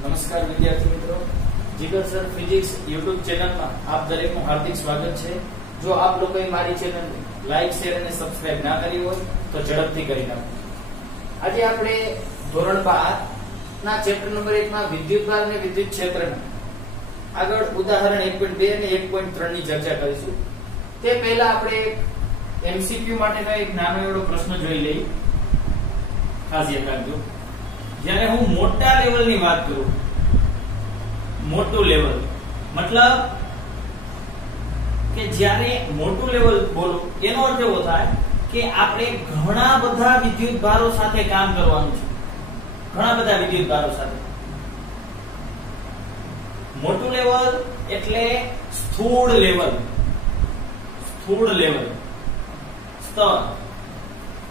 નમસ્કાર વિદ્યાર્થી મિત્રો, જીગર સર ફિઝિક્સ યુટ્યુબ ચેનલમાં આપ દરેકનું હાર્દિક સ્વાગત છે। જો આપ લોકોએ મારી ચેનલને લાઈક, શેર અને સબસ્ક્રાઇબ ના કરી હોય તો ઝડપથી કરી નાખો। આજે આપણે ધોરણ 12 ના ચેપ્ટર નંબર 1 માં વિદ્યુતભાર અને વિદ્યુત ક્ષેત્રના આગળ ઉદાહરણ 1.2 અને 1.3 ની ચર્ચા કરીશું। તે પહેલા આપણે એમસીક્યુ માટેનો એક નાનો એવો પ્રશ્ન જોઈ લઈએ। ખાસ યાદ રાખજો, જ્યારે હું મોટા લેવલની વાત કરું, મોટું લેવલ મતલબ કે જ્યારે મોટું લેવલ બોલું એનો અર્થ એવો થાય કે આપણે ઘણા બધા વિદ્યુત ભારો સાથે કામ કરવાનું છે, ઘણા બધા વિદ્યુત ભારો સાથે। મોટું લેવલ એટલે સ્થૂળ લેવલ, સ્થૂળ લેવલ સ્તર।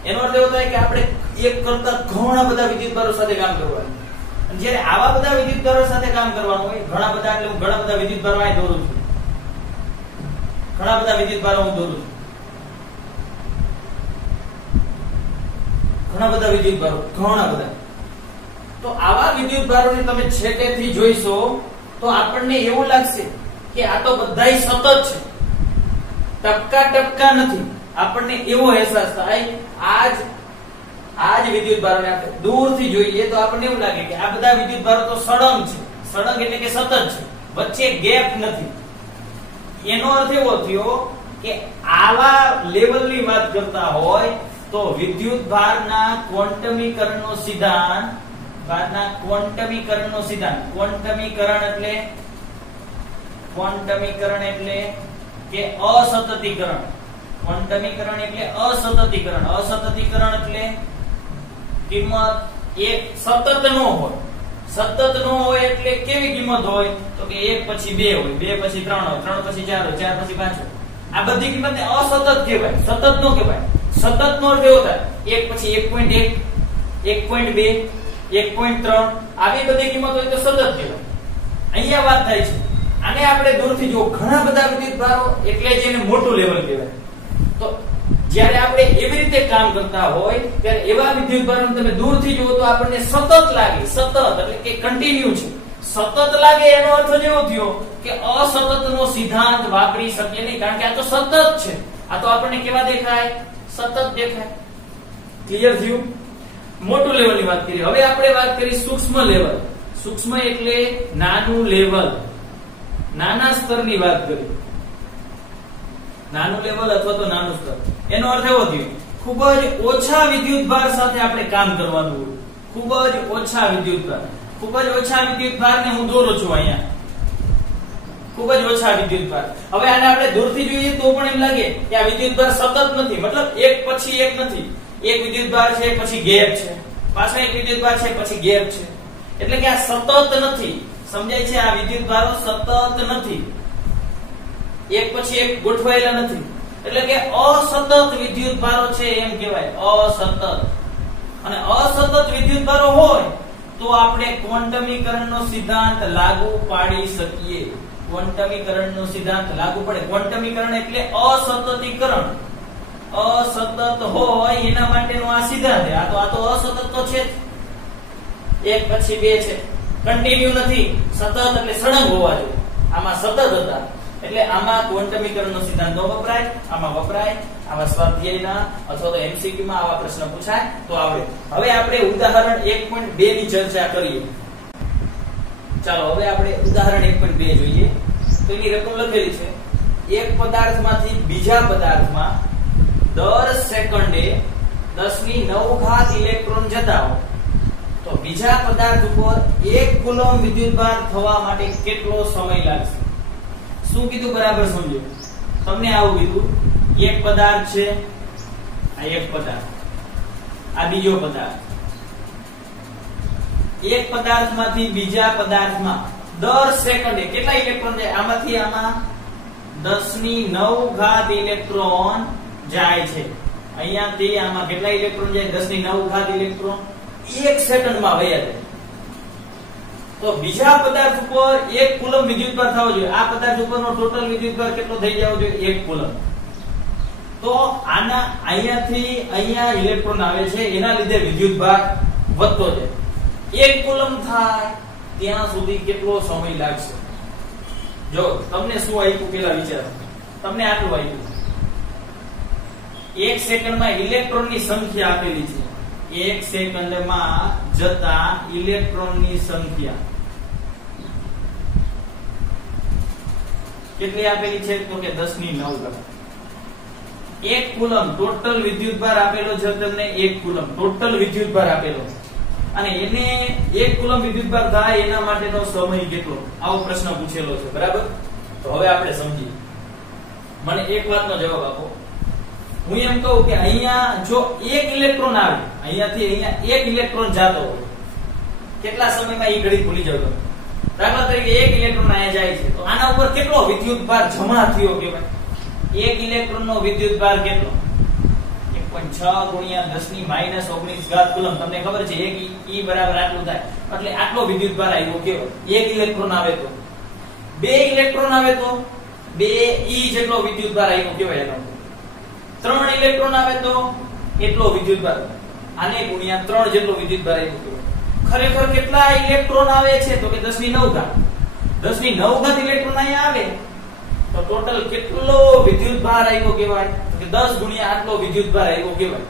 એનો અર્થ એવો થાય કે આપણે એક કરતા ઘણા બધા વિદ્યુત ભારો સાથે કામ કરવાનું। અને જ્યારે આવા બધા વિદ્યુત ભારો સાથે કામ કરવાનું હોય, ઘણા બધા એટલે હું ઘણા બધા વિદ્યુત ભારો અહીં દોરું છું, ઘણા બધા વિદ્યુત ભારો હું દોરું છું, ઘણા બધા વિદ્યુત ભારો, ઘણા બધા। તો આવા વિદ્યુત ભારોને તમે છેટેથી જોઈશો તો આપણને એવું લાગશે કે આ તો બધાય સતત છે, ટપકા ટપકા નથી। આપણને એવો અહેસાસ થાય આજ વિદ્યુત ભારોને આપણે દૂરથી જોઈએ તો આપણને એવું લાગે કે આ બધા વિદ્યુત ભારો તો સળંગ છે, સળંગ એટલે કે સતત છે, વચ્ચે ગેપ નથી। એનો અર્થ એવો થયો કે આવા લેવલની વાત કરતા હોય તો વિદ્યુત ભારના ક્વોન્ટમીકરણનો સિદ્ધાંત, ભારના ક્વોન્ટમીકરણનો સિદ્ધાંત, ક્વોન્ટમીકરણ એટલે કે અસતતીકરણ, ક્વોન્ટમીકરણ એટલે અસતતીકરણ, અસતતીકરણ એટલે કિંમત એક સતત ન હોય, સતત ન હોય એટલે કેવી કિંમત હોય તો કે 1 પછી 2 હોય, 2 પછી 3 હોય, 3 પછી 4 હોય, 4 પછી 5 હોય। આ બધી કિંમતને અસતત કહેવાય, સતત ન કહેવાય। સતત નો અર્થ એવો થાય 1 પછી 1.1, 1.2, 1.3 આવી બધી કિંમત હોય તો સતત કહેવાય। અહીંયા વાત થાય છે આને આપણે દૂરથી જો ઘણા બધા વિદ્યુત ભારો એટલે જ એને મોટું લેવલ કહેવાય। તો જ્યારે આપણે એવી રીતે કામ કરતા હોય ત્યારે એવા વિદ્યુત ભારોને તમે દૂરથી જુઓ તો આપણને સતત લાગે, સતત એટલે કે કન્ટિન્યુ છે, સતત લાગે। એનો અર્થ એવો થયો કે અસતતનો સિદ્ધાંત વાપરી શકીએ નહીં, કારણ કે આ તો સતત છે, આ તો આપણને કેવા દેખાય, સતત દેખાય। ક્લિયર થયું? મોટું લેવલની વાત કરી। હવે આપણે વાત કરી સૂક્ષ્મ લેવલ। સૂક્ષ્મ એટલે નાનું લેવલ, નાના સ્તરની વાત કરી, નાનું લેવલ અથવા તો નાનું સ્તર। એનો અર્થ એવો થયો ખૂબ જ ઓછા વિદ્યુત ભાર સાથે આપણે કામ કરવાનું હોય, ખૂબ જ ઓછા વિદ્યુત ભાર, ખૂબ જ ઓછા વિદ્યુત ભારને હું દોરું છું અહીંયા, ખૂબ જ ઓછા વિદ્યુત ભાર। હવે આને આપણે દૂરથી જોઈએ તો પણ એમ લાગે કે આ વિદ્યુત ભાર સતત નથી, મતલબ એક પછી એક નથી, એક વિદ્યુત ભાર છે પછી ગેપ છે, પાછો એક વિદ્યુત ભાર છે પછી ગેપ છે, એટલે કે આ સતત નથી। સમજાય છે? આ વિદ્યુત ભારો સતત નથી, એક પછી એક ગોઠવાયેલા નથી, એટલે કે અસતત વિદ્યુત ભારો છે એમ કહેવાય, અસતત। અને અસતત વિદ્યુત ભારો હોય તો આપણે ક્વોન્ટમીકરણનો સિદ્ધાંત લાગુ પાડી શકીએ, ક્વોન્ટમીકરણનો સિદ્ધાંત લાગુ પડે। ક્વોન્ટમીકરણ એટલે અસતતીકરણ, અસતત હોય એના માટેનો આ સિદ્ધાંત છે। આ તો અસતત તો છે જ, એક પછી 2 છે, કન્ટિન્યુ નથી, સતત એટલે સળંગ હોવા જોઈએ, આમાં સતત હતા એટલે આમાં ક્વોન્ટમીકરણનો સિદ્ધાંત ન વપરાય, આમાં વપરાય। આવા સ્વાધ્યાયના અથવા તો એમસીક્યુ માં આવા પ્રશ્ન પૂછાય તો આવડે। હવે આપણે ઉદાહરણ 1.2 ની ચર્ચા કરીએ। ચાલો હવે આપણે ઉદાહરણ 1.2 જોઈએ। તો એની રકમ લખેલી છે, એક પદાર્થમાંથી બીજા પદાર્થમાં દર સેકન્ડે 10⁹ ઇલેક્ટ્રોન જતા હોય તો બીજા પદાર્થ ઉપર 1 કુલમ વિદ્યુતભાર થવા માટે કેટલો સમય લાગશે? શું કીધું બરાબર સમજો? તમને આવું કીધું, એક પદાર્થ છે, આ એક પદાર્થ, આ બીજો પદાર્થ, એક પદાર્થમાંથી બીજા પદાર્થમાં દર સેકન્ડે કેટલા ઇલેક્ટ્રોન જાય? આમાંથી આમાં 10⁹ ઇલેક્ટ્રોન જાય છે, અહીંયાથી આમાં કેટલા ઇલેક્ટ્રોન જાય? 10⁹ ઇલેક્ટ્રોન એક સેકન્ડમાં વયા જાય। તો બીજા પદાર્થ ઉપર 1 કુલમ વિદ્યુતભાર થવો જોઈએ, આ પદાર્થ ઉપરનો ટોટલ વિદ્યુતભાર કેટલો થઈ જવો જોઈએ? 1 કુલમ। તો આના અહીંયાથી અહીંયા ઇલેક્ટ્રોન આવે છે, એના લીધે વિદ્યુતભાર વધતો જાય। 1 કુલમ થાય ત્યાં સુધી કેટલો સમય લાગશે? જો તમને શું આપ્યું પેલા વિચારો. તમને આટલું આપ્યું. 1 સેકન્ડમાં ઇલેક્ટ્રોનની સંખ્યા આપેલી છે. 1 સેકન્ડમાં જતા ઇલેક્ટ્રોનની સંખ્યા કેટલી આપેલી છે? તો કે 10⁹. 1 કુલમ ટોટલ વિદ્યુતભાર આપેલો છે તમને. 1 કુલમ ટોટલ વિદ્યુતભાર આપેલો અને એને 1 કુલમ વિદ્યુતભાર થાય એના માટેનો સમય કેટલો? આવો પ્રશ્ન પૂછેલો છે. બરાબર? તો હવે આપણે સમજીએ. મને એક વાતનો જવાબ આપો. હું એમ કહું કે અહીંયા જો 1 ઇલેક્ટ્રોન આવે, અહીંયાથી અહીંયા 1 ઇલેક્ટ્રોન જાતો હોય, કેટલા સમયમાં એ ઘડી ભૂલી જાવ તમે. દાખલા તરીકે 1 ઇલેક્ટ્રોન અહીંયા જાય છે તો આના ઉપર કેટલો વિદ્યુતભાર જમા થયો કહેવાય? 1 ઇલેક્ટ્રોનનો વિદ્યુતભાર કેટલો? 1.6 ગુણ્યા 10⁻−19 કુલમ. તમને ખબર છે 1 E બરાબર આટલું થાય. એટલે આટલો વિદ્યુતભાર આવ્યો કેવો? 1 ઇલેક્ટ્રોન આવે તો. 2 ઇલેક્ટ્રોન આવે તો 2 E જેટલો વિદ્યુતભાર આવ્યો કેવાય એનો. 3 ઇલેક્ટ્રોન આવે તો એટલો વિદ્યુતભાર. આને ગુણ્યા 3 જેટલો વિદ્યુતભાર આવ્યો કેવાય. ખરેખર કેટલા ઇલેક્ટ્રોન આવે છે? તો કે 10⁹. 10⁹ ઇલેક્ટ્રોન અહીંયા આવે તો ટોટલ કેટલો વિદ્યુતભાર આવ્યો કહેવાય? કે 10 ગુણ્યા આટલો વિદ્યુતભાર આવ્યો કહેવાય.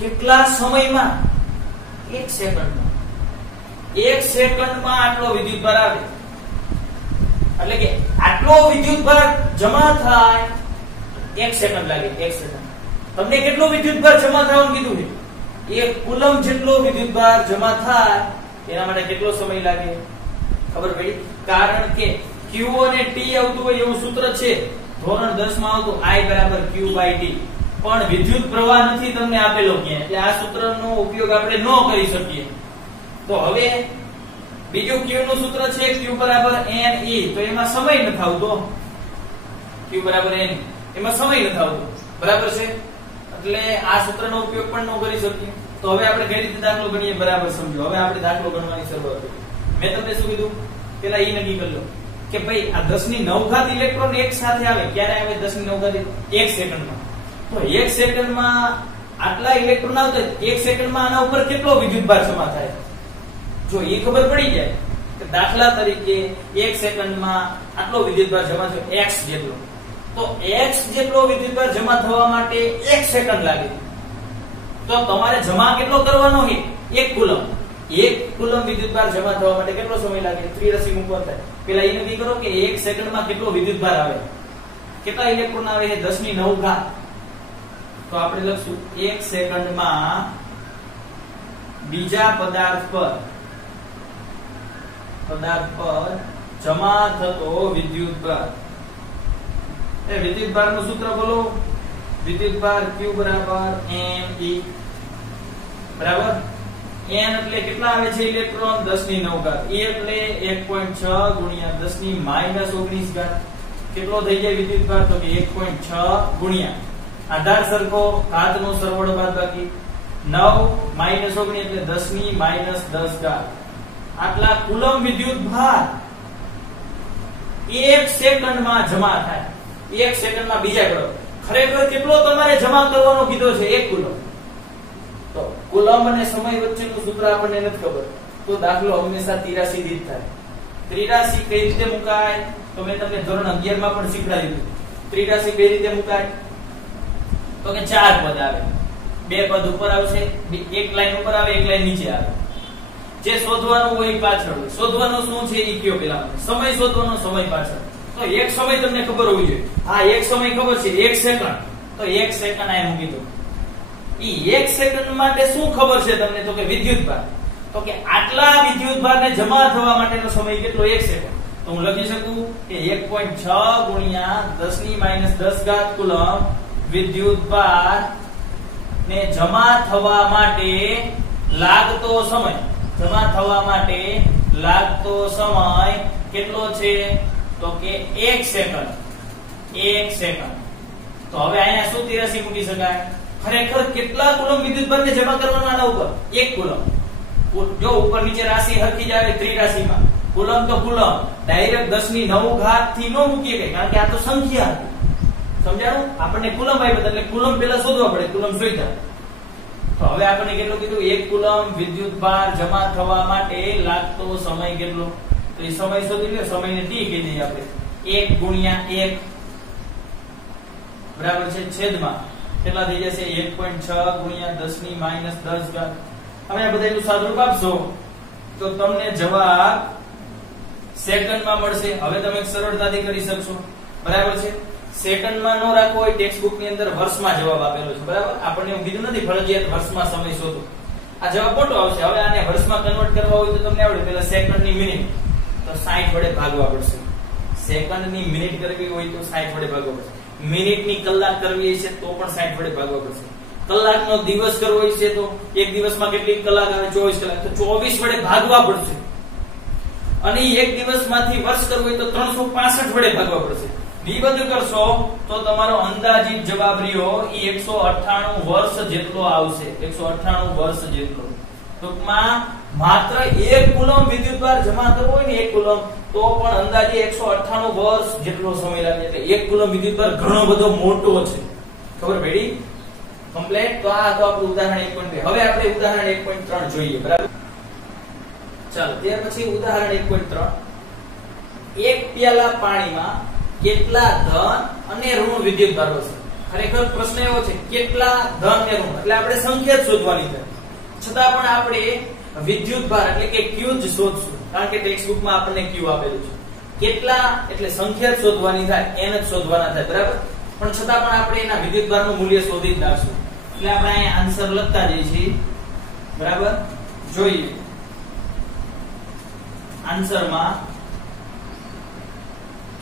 કેટલા સમયમાં? 1 સેકન્ડમાં. 1 સેકન્ડમાં આટલો વિદ્યુતભાર આવે. એટલે કે આટલો વિદ્યુતભાર જમા થાય 1 સેકન્ડ લાગે. 1 સેકન્ડ. તમને કેટલો વિદ્યુતભાર જમા થવાનું કીધું છે? 1 કુલમ જેટલો વિદ્યુતભાર જમા થાય એના માટે કેટલો સમય લાગે? ખબર પડી? કારણ કે Q અને T આવતું હોય એવું સૂત્ર છે ધોરણ 10 માં આવતું I = Q/T. પણ વિદ્યુત પ્રવાહ નથી તમને આપેલો ક્યાં, એટલે આ સૂત્રનો ઉપયોગ આપણે ન કરી શકીએ. તો હવે બીજું Q નું સૂત્ર છે Q = NE. તો એમાં સમય નથી આવતો. Q = NE એમાં સમય નથી આવતો. બરાબર છે? એટલે આ સૂત્રનો ઉપયોગ પણ ન કરી શકીએ. તો હવે આપણે કઈ રીતે દાખલો ગણીએ બરાબર સમજો. હવે આપણે દાખલો ગણવાની શરૂઆત કરીએ. મેં તમને શું કીધું? પેલા એ નક્કી કરી લો કે ભાઈ આ 10⁹ ઇલેક્ટ્રોન એક સાથે આવે. ક્યારે આવે? 10⁹ 1 સેકન્ડમાં. તો 1 સેકન્ડમાં આટલા ઇલેક્ટ્રોન આવતા 1 સેકન્ડમાં આના ઉપર કેટલો વિદ્યુતભાર જમા થાય? જો એ ખબર પડી જાય કે દાખલા તરીકે 1 સેકન્ડમાં આટલો વિદ્યુતભાર જમા થયો x જેટલો, તો x જેટલો વિદ્યુતભાર જમા થવા માટે 1 સેકન્ડ લાગે. તો તમારે જમા કેટલો કરવાનો છે? 1 કુલમ. 1 કુલમ વિદ્યુતભાર જમા થવા માટે કેટલો સમય લાગે? 3 રસી મૂકવા થાય. પેલા એ નક્કી કરો કે 1 સેકન્ડમાં કેટલો વિદ્યુતભાર આવે. કેટલા ઇલેક્ટ્રોન આવે છે? 10⁹. તો આપણે લખશું 1 સેકન્ડમાં બીજા પદાર્થ પર જમા થતો વિદ્યુતભાર. એ વિદ્યુતભારનું સૂત્ર બોલો. વિદ્યુતભાર Q = NE. બરાબર? n એટલે કેટલા આવે છે ઇલેક્ટ્રોન? 10⁹. e એટલે 1.6 ગુણ્યા 10⁻19. કેટલો થઈ જાય વિદ્યુતભાર? તો કે 1.6 ગુણ્યા આધાર સરખો, ઘાતનો સરવાળો બાદબાકી 9 - 19 એટલે 10⁻10. આટલા કુલમ વિદ્યુતભાર 1 સેકન્ડમાં જમા થાય. 1 સેકન્ડમાં બીજા કરો. ખરેખર કેટલો તમારે જમા કરવાનો કીધો છે? 1 કુલમ. તો કુલમ અને સમય વચ્ચેનું સૂત્ર આપણને નથી ખબર, તો દાખલો હંમેશા 83 દીઠ થાય. 83 કઈ રીતે મુકાય? તો મેં તમને ધોરણ 11 માં પણ શીખવાડ્યું. 83 કઈ રીતે મુકાય? તો કે 4 પદ આવે. 2 પદ ઉપર આવશે, એક લાઈન ઉપર આવે, એક લાઈન નીચે આવે. જે શોધવાનું હોય પાછળ હોય. શોધવાનું શું છે એ કયો પેલા? સમય શોધવાનો. સમય પાછળ. તો એક સમય તમને ખબર હોવી જોઈએ. હા, એક સમય ખબર છે 1 સેકન્ડ. તો 1 સેકન્ડ આ મૂકી દો. ઈ 1 સેકન્ડ માટે શું ખબર છે તમને? તો કે વિદ્યુતભાર. તો કે આટલા વિદ્યુતભારને જમા થવા માટેનો સમય કેટલો? 1 સેકન્ડ. તો હું લખી શકું કે 1.6 ગુણ્યા 10⁻10 કુલમ વિદ્યુતભાર ને જમા થવા માટે લાગતો સમય. જમા થવા માટે લાગતો સમય કેટલો છે? તો કે 1 સેકન્ડ. 1 સેકન્ડ. તો હવે અહીંયા શું 83 મૂકી શકાય? ખરેખર કેટલા કુલમ વિદ્યુતભારને જમા કરવાનો આના ઉપર? 1 કુલમ. જો ઉપર નીચે રાશિ હરખી જ આવે ત્રિરાશિમાં. કુલમ તો કુલમ ડાયરેક્ટ 10⁹ થી ન મૂકીએ કે, કારણ કે આ તો સંખ્યા હતી. સમજાણું? આપણને કુલમ આવી એટલે કુલમ પેલા શોધવા પડે. કુલમ શોધ્યા તો હવે આપણને કેટલું કીધું 1 કુલમ વિદ્યુતભાર જમા થવા માટે લાગતો સમય કેટલો? તો એ સમય શોધી લો. સમયને t કહી દઈએ આપણે. 1 ગુણ્યા 1 બરાબર છે છેદમાં કેટલા થઈ જશે? 1.6 ગુણ્યા 10 ની -10 ઘાત. હવે આ બધાનું સાદુરૂપ આપશો તો તમને જવાબ સેકન્ડમાં મળશે. હવે તમે સરળતાથી કરી શકશો. બરાબર છે. સેકન્ડમાં નો રાખવો હોય, ટેક્સ્ટ બુક ની અંદર વર્ષમાં જવાબ આપેલો છે. બરાબર, આપણને એવું કીધું નથી ફરજિયાત વર્ષમાં સમય શોધો. આ જવાબ મોટો આવશે. હવે આને વર્ષમાં કન્વર્ટ કરવા હોય તો તમને આવડે. પહેલા સેકન્ડ ની મિનિટ તો 60 વડે ભાગવા પડશે. સેકન્ડ ની મિનિટ કરવી હોય તો 60 વડે ભાગવા પડશે. મિનિટ ની કલાક કરવી છે તો પણ 60 વડે ભાગવા પડશે. કલાકનો દિવસ કરવો છે તો એક દિવસમાં કેટલી કલાક આવે? 24 કલાક. તો 24 વડે ભાગવા પડશે. અને એક દિવસમાંથી વર્ષ કરવું હોય તો 365 વડે ભાગવા પડશે. એ બધું કરશો તો તમારો અંદાજિત જવાબ રહ્યો એ 198 વર્ષ જેટલો આવશે. 198 વર્ષ જેટલો. ટૂંકમાં માત્ર 1 કુલમ વિદ્યુતભાર જમા કરવો હોય ને 1 કુલમ તો પણ અંદાજે 198 વર્ષ જેટલો સમય લાગે. એટલે 1 કુલમ વિદ્યુતભાર ઘણો બધો મોટો છે. ખબર પડી? કમ્પ્લીટ. તો આ તો આપણું ઉદાહરણ 1.2. હવે આપણે ઉદાહરણ 1.3 જોઈએ. બરાબર, ચાલો ત્યાર પછી ઉદાહરણ 1.3. 1 પ્યાલા પાણીમાં કેટલા ધન અને ઋણ વિદ્યુતભારો છે? ખરેખર પ્રશ્ન એવો છે કેટલા ધન અને ઋણ, એટલે આપણે સંખ્યા શોધવાની છે. છતાં પણ આપણે વિદ્યુતભાર એટલે કે Q જ શોધશું, કારણ કે ટેક્સ્ટ બુકમાં આપણને Q આપેલું છે. કેટલા એટલે સંખ્યા જ શોધવાની થાય, n જ શોધવાના થાય. બરાબર, પણ છતાં પણ આપણે એના વિદ્યુતભારનું મૂલ્ય શોધી જ નાખશું. એટલે આપણે અહીંયા આન્સર લખતા જઈએ છીએ. બરાબર, જોઈએ આન્સરમાં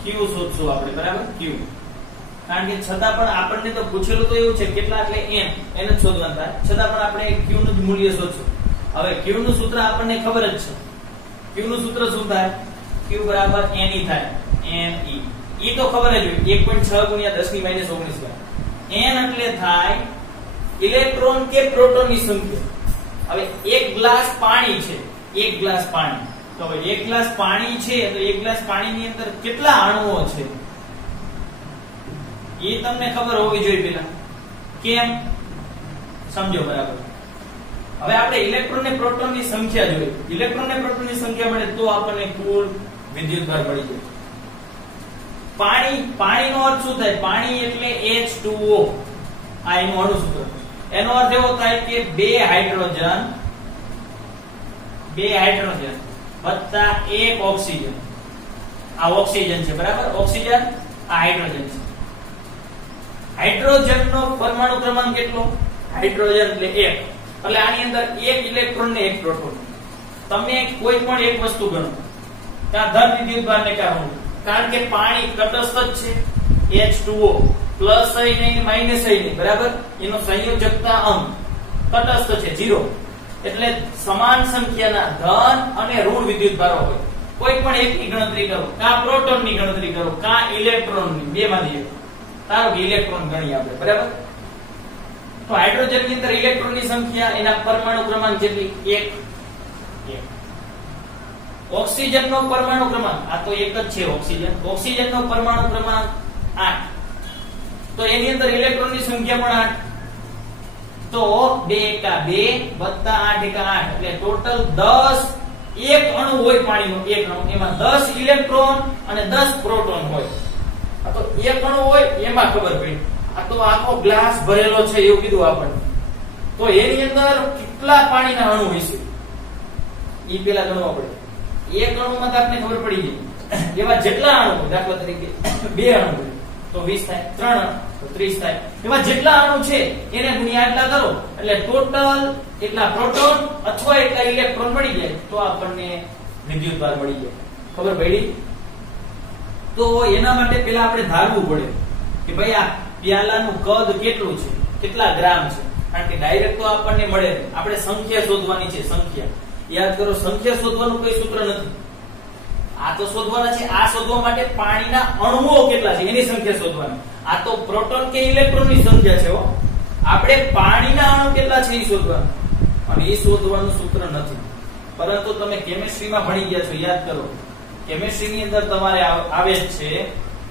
Q શોધશું આપણે. બરાબર, Q. કારણ કે છતાં પણ આપણને તો પૂછેલું તો એવું છે કેટલા એટલે n જ શોધવાનું થાય. છતાં પણ આપણે Q નું જ મૂલ્ય શોધશું. હવે Q નું સૂત્ર આપણને ખબર જ છે. Q નું સૂત્ર શું થાય? Q બરાબર Ne થાય. Ne ઈ તો ખબર જ હોય. 1.6 ગુણ્યા 10 ની -19 n એટલે થાય ઇલેક્ટ્રોન કે પ્રોટોન ની સંખ્યા. હવે એક ગ્લાસ પાણી છે. એક ગ્લાસ પાણી, તો હવે એક ગ્લાસ પાણી છે તો એક ગ્લાસ પાણીની અંદર કેટલા અણુઓ છે એ તમને ખબર હોવી જોઈએ પેલા. કેમ? સમજો. બરાબર, હવે આપણે ઇલેક્ટ્રોન ને પ્રોટોન ની સંખ્યા જોઈએ. ઇલેક્ટ્રોન ને પ્રોટોન ની સંખ્યા મળે તો આપણને કુલ વિદ્યુતભાર મળી જાય. પાણીનો અર્થ શું થાય? પાણી એટલે H2O. આ એનું અણુ સૂત્ર. એનો અર્થ એવો થાય કે બે હાઇડ્રોજન વત્તા એક ઓક્સિજન. આ ઓક્સિજન છે. બરાબર, ઓક્સિજન, આ હાઇડ્રોજન છે. હાઇડ્રોજનનો પરમાણુ ક્રમાંક કેટલો? હાઇડ્રોજન એટલે 1. એટલે આની અંદર એક ઇલેક્ટ્રોન ને એક પ્રોટોન. તમે કોઈ પણ એક વસ્તુ ગણો, ત્યાં ધન વિદ્યુતભાર ને કારણ, કારણ કે પાણી તટસ્થ જ છે. H2O પ્લસ હોય નહીં માઈનસ હોય નહીં. બરાબર, એનો સંયોજકતા અંક તટસ્થ છે 0. એટલે સમાન સંખ્યાના ધન અને ઋણ વિદ્યુતભારો હોય. કોઈ પણ એકની ગણતરી કરો, કા પ્રોટોન ની ગણતરી કરો, કા ઇલેક્ટ્રોન ની, બેમાંથી એક. ધારો કે ઇલેક્ટ્રોન ગણી આપણે. બરાબર, તો હાઇડ્રોજન ની અંદર ઇલેક્ટ્રોન ની સંખ્યા એના પરમાણુ ક્રમાંક જેટલી 1. ઓક્સિજન નો પરમાણુ ક્રમાંક, આ તો એક જ છે ઓક્સિજન. ઓક્સિજન નો પરમાણુ ક્રમાંક 8. તો એની અંદર ઇલેક્ટ્રોન ની સંખ્યા પણ 8. તો 2 એકા 2 વત્તા 8 એકા 8 એટલે ટોટલ 10 એક અણુ હોય પાણીનો. એક અણુ, એમાં 10 ઇલેક્ટ્રોન અને 10 પ્રોટોન હોય. આ તો એક અણુ હોય એમાં ખબર પડી. આ તો આખો ગ્લાસ ભરેલો છે એવું કીધું આપણને. તો એની અંદર કેટલા પાણીના અણુ હશે ઈ પેલા ગણવા પડે. એક અણુમાં તો આપણે ખબર પડી ગઈ. એવા જેટલા અણુ, દાખલા તરીકે 2 અણુ તો 20 થાય, 3 અણુ તો 30 થાય. એવા જેટલા અણુ છે એને ગુણ્યા એટલા કરો એટલે ટોટલ એટલા પ્રોટોન અથવા એટલા ઇલેક્ટ્રોન મળી જાય તો આપણને વિદ્યુતભાર મળી જાય. ખબર પડી? તો એના માટે પેલા આપણે ધારવું પડે કે ભાઈ આ પ્યાલાનું કદ કેટલું છે, કેટલા ગ્રામ છે. કારણ કે ડાયરેક્ટ તો આપણને મળે. આપણે સંખ્યા શોધવાની છે. સંખ્યા યાદ કરો, સંખ્યા શોધવાનું કોઈ સૂત્ર નથી. આ તો શોધવાના છે. આ શોધવા માટે પાણીના અણુઓ કેટલા છે એની સંખ્યા શોધવાની. આ તો પ્રોટોન કે ઇલેક્ટ્રોન ની સંખ્યા છે. આપણે પાણીના અણુ કેટલા છે એ શોધવાનું, અને એ શોધવાનું સૂત્ર નથી. પરંતુ તમે કેમિસ્ટ્રીમાં ભણી ગયા છો, યાદ કરો. કેમિસ્ટ્રી ની અંદર તમારે આવે જ છે,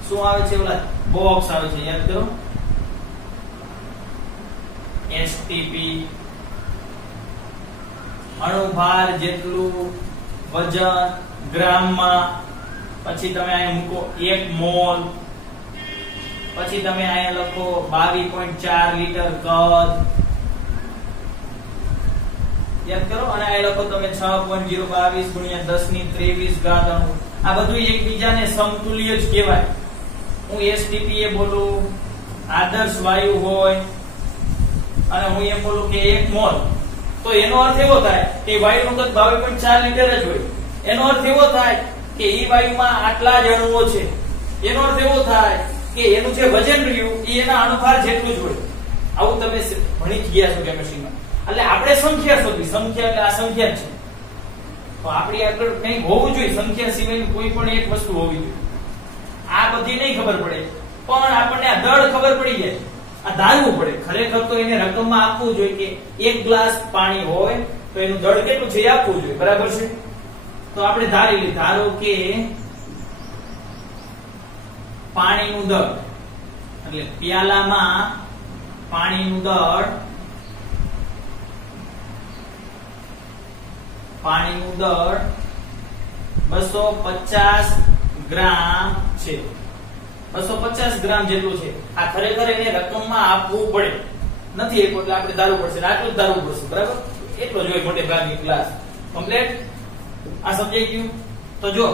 શું આવે છે? ઓલા બોક્સ આવે છે, યાદ કરો. STP અણુભાર જેટલું વજન ગ્રામમાં, પછી તમે અહીંયા મૂકો 1 મોલ, પછી તમે અહીંયા લખો 22.4 લીટર કદ, યાદ કરો, અને અહીંયા લખો તમે 6.022 ગુણ્યા 1023 ઘાત અણુ. આ બધું એકબીજાને સમતુલ્ય જ કહેવાય. હું એસટીપીએ બોલું આદર્શ વાયુ હોય અને હું એમ બોલું કે 1 મોલ, તો એનો અર્થ એવો થાય કે વાયુનું કદ 22.4 લીટર જ હોય. એનો અર્થ એવો થાય કે ઈ વાયુમાં આટલા જ અણુઓ છે. એનો અર્થ એવો થાય કે એનું જે વજન રહ્યું એ એના અણુભાર જેટલું જ હોય. આવું તમે ભણી જ ગયા છો કેમિસ્ટ્રીમાં. એટલે આપણે સંખ્યા શોધવી. સંખ્યા એટલે આ સંખ્યા જ છે. તો આપણી આગળ કંઈક હોવું જોઈએ. સંખ્યા સિવાયની કોઈ પણ એક વસ્તુ હોવી જોઈએ. આ બધી નહીં ખબર પડે, પણ આપણને આ દળ ખબર પડી જાય. આ ધારવું પડે. ખરેખર તો એને રકમમાં આપવું જોઈએ કે 1 ગ્લાસ પાણી હોય તો એનું દળ કેટલું છે એ આપવું જોઈએ. બરાબર છે? તો આપણે ધારી લઈએ. ધારો કે પાણીનું દળ, એટલે પ્યાલામાં પાણીનું દળ, પાણીનું દળ 250 ગ્રામ છે. 250 ગ્રામ જેટલું છે. આ ખરેખર એને રકમમાં આપવું પડે. નથી એટલું એટલે આપણે ધારવું પડશે. આટલું જ ધારવું પડશે. બરાબર? એટલો જ હોય મોટે ભાગની ક્લાસ. કમ્પ્લીટ? આ સમજાઈ ગયું? તો જો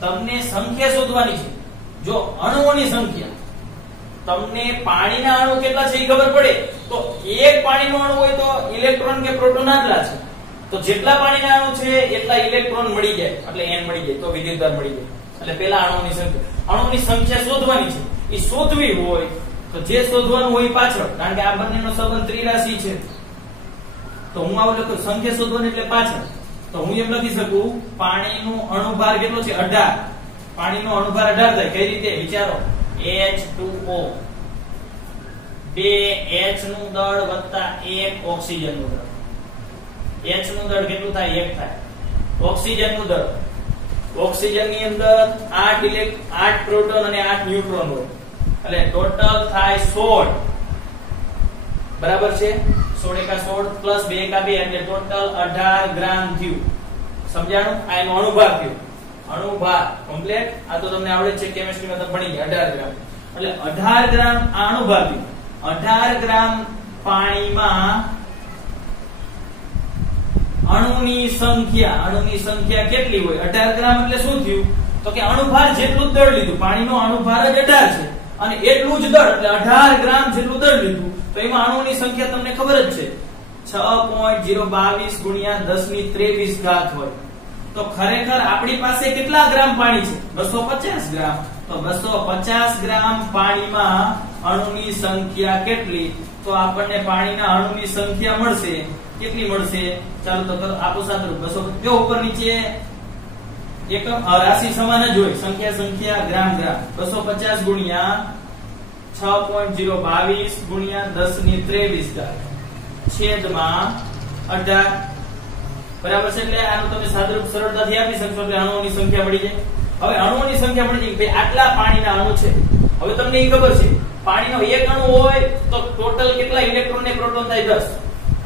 તમને સંખ્યા શોધવાની છે. જો અણુઓની સંખ્યા, તમને પાણીના અણુ કેટલા છે એ ખબર પડે તો એક પાણીનું અણુ હોય તો ઇલેક્ટ્રોન કે પ્રોટોન આટલા છે. તો જેટલા પાણીના અણુ છે એટલા ઇલેક્ટ્રોન મળી જાય, એટલે n મળી જાય, તો વિદ્યુતભાર મળી જાય. એટલે પેલા અણુઓની સંખ્યા શોધવાની છે. એ શોધવી હોય તો જે શોધવાનું હોય પાછળ, કારણ કે આ બંનેનો સંબંધ ત્રિરાશી છે, તો હું આવું લખું સંખ્યા શોધવાની એટલે પાછળ. તો હું એમ લખી શકું પાણીનું અણુભાર કેટલો છે? 18. પાણીનો અણુભાર 18 થાય. કઈ રીતે? વિચારો. H2O 2 H નું દળ વત્તા 1 ઓક્સિજન નું દળ. H નું દળ કેટલું થાય? 1 થાય. ઓક્સિજન નું દળ, ઓક્સિજન ની અંદર 8 પ્રોટોન અને 8 ન્યુટ્રોન હોય, એટલે ટોટલ થાય 16. બરાબર છે? 16 એકા 16 પ્લસ 2 એકા 2 એટલે ટોટલ 18 ગ્રામ થયું. સમજાણું? આ એનો અણુભાર થયો. અણુભાર કમ્પ્લીટ. આ તો તમને આવડે છે કેમિસ્ટ્રીમાં, તમે ભણી ગયા. 18 ગ્રામ એટલે 18 ગ્રામ આ અણુભાર થયું. 18 ગ્રામ પાણીમાં અણુની સંખ્યા કેટલી હોય? 18 ગ્રામ એટલે શું થયું? તો કે અણુભાર જેટલું જ દળ લીધું. પાણીનો અણુભાર જ 18 છે અને એટલું જ દળ, એટલે 18 ગ્રામ જેટલું દળ લીધું. તો એમાં અણુની સંખ્યા તમને ખબર જ છે 6.022 ગુણ્યા 1023 ઘાત હોય. તો ખરેખર આપણી પાસે કેટલા ગ્રામ પાણી છે? 250 ગ્રામ. તો 250 ગ્રામ પાણીમાં અણુની સંખ્યા કેટલી? તો આપણને પાણીના અણુની સંખ્યા મળશે. કેટલી મળશે? ચાલો તો કરો. આપો સાદરૂપ. 200 જો ઉપર નીચે એકમ રાશિ સમાન જ હોય. સંખ્યા ગ્રામ. 250 ગુણ્યા 6.022 ગુણ્યા 1023 ઘાત છેદમાં 18. બરાબર છે? એટલે આનું તમે સાદરૂપ સરળતાથી આપી શકશો. એટલે અણુઓની સંખ્યા મળી જાય. હવે અણુઓની સંખ્યા મળી જાય. ભાઈ આટલા પાણીના અણુ છે. હવે તમને એ ખબર છે પાણીનો એક અણુ હોય તો ટોટલ કેટલા ઇલેક્ટ્રોન ને પ્રોટોન થાય? 10.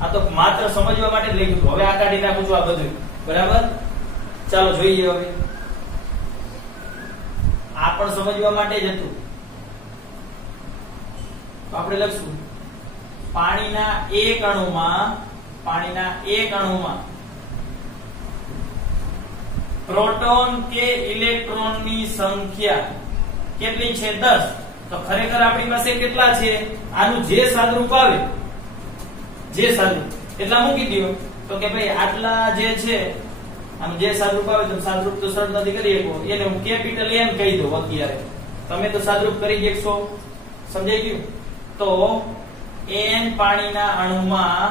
આ તો માત્ર સમજવા માટે જ લખ્યું હતું. હવે આ કાઢી નાખું છું આ બધું. બરાબર? ચાલો જોઈએ. હવે આ પણ સમજવા માટે જ હતું. તો આપણે લખશું પાણીના એક અણુમાં પ્રોટોન કે ઇલેક્ટ્રોનની સંખ્યા કેટલી છે? 10. તો ખરેખર આપણી પાસે કેટલા છે? આનું જે સાદરૂપ આવે, એટલા મૂકી દો. તો કે ભાઈ આટલા જે છે, આનું જે સાદરૂપ આવે, તો સાદરૂપ તો સરળતાથી કરી શકો. એને હું કેપિટલ M કહી દઉં અત્યારે. તમે તો સાદરૂપ કરી શકશો. સમજાઈ ગયું? તો n પાણીના અણુમાં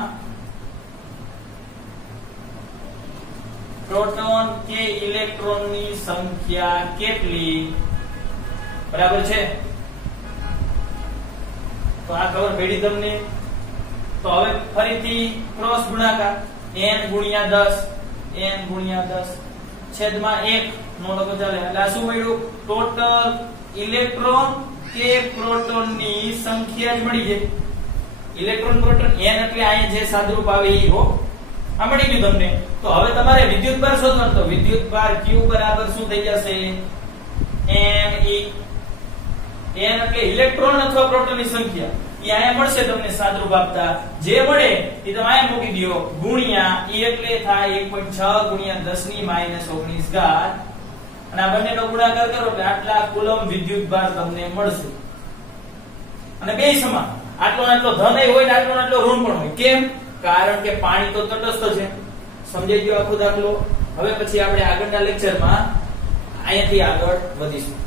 પ્રોટોન કે ઇલેક્ટ્રોનની સંખ્યા કેટલી? બરાબર છે? તો આ ખબર પડી તમને? તો હવે ફરીથી ક્રોસ ગુણાકાર. n ગુણ્યા 10 છેદમાં 1 નો લખો ચાલે. એટલે આ શું મળ્યું? ટોટલ ઇલેક્ટ્રોન કે પ્રોટોનની સંખ્યા જ મળી જાય. ઇલેક્ટ્રોન પ્રોટોન n એટલે અહીંયા જે સાદરૂપ આવે એ હો. આ મળી ગયું તમને. તો હવે તમારે વિદ્યુતભાર શોધવાનો. તો વિદ્યુતભાર Q બરાબર શું થઈ જશે? Ne. n એટલે ઇલેક્ટ્રોન અથવા પ્રોટોનની સંખ્યા. એ અહીંયા મળશે તમને સાદરૂપ આપતા. જે મળે એ તમે અહીંયા મૂકી દો ગુણ્યા E એટલે થાય 1.6 ગુણ્યા 10 ની -19 ઘાત. અને આ બંનેનો ગુણાકાર કરો એટલે આટલા કુલમ વિદ્યુતભાર તમને મળશે. અને બે સમાન. આટલો આટલો ધન હોય ને આટલો આટલો ઋણ પણ હોય. કેમ? કારણ કે પાણી તો તટસ્થ છે. સમજાઈ ગયો આખો દાખલો? હવે પછી આપણે આગળના લેક્ચરમાં અહીંયાથી આગળ વધીશું.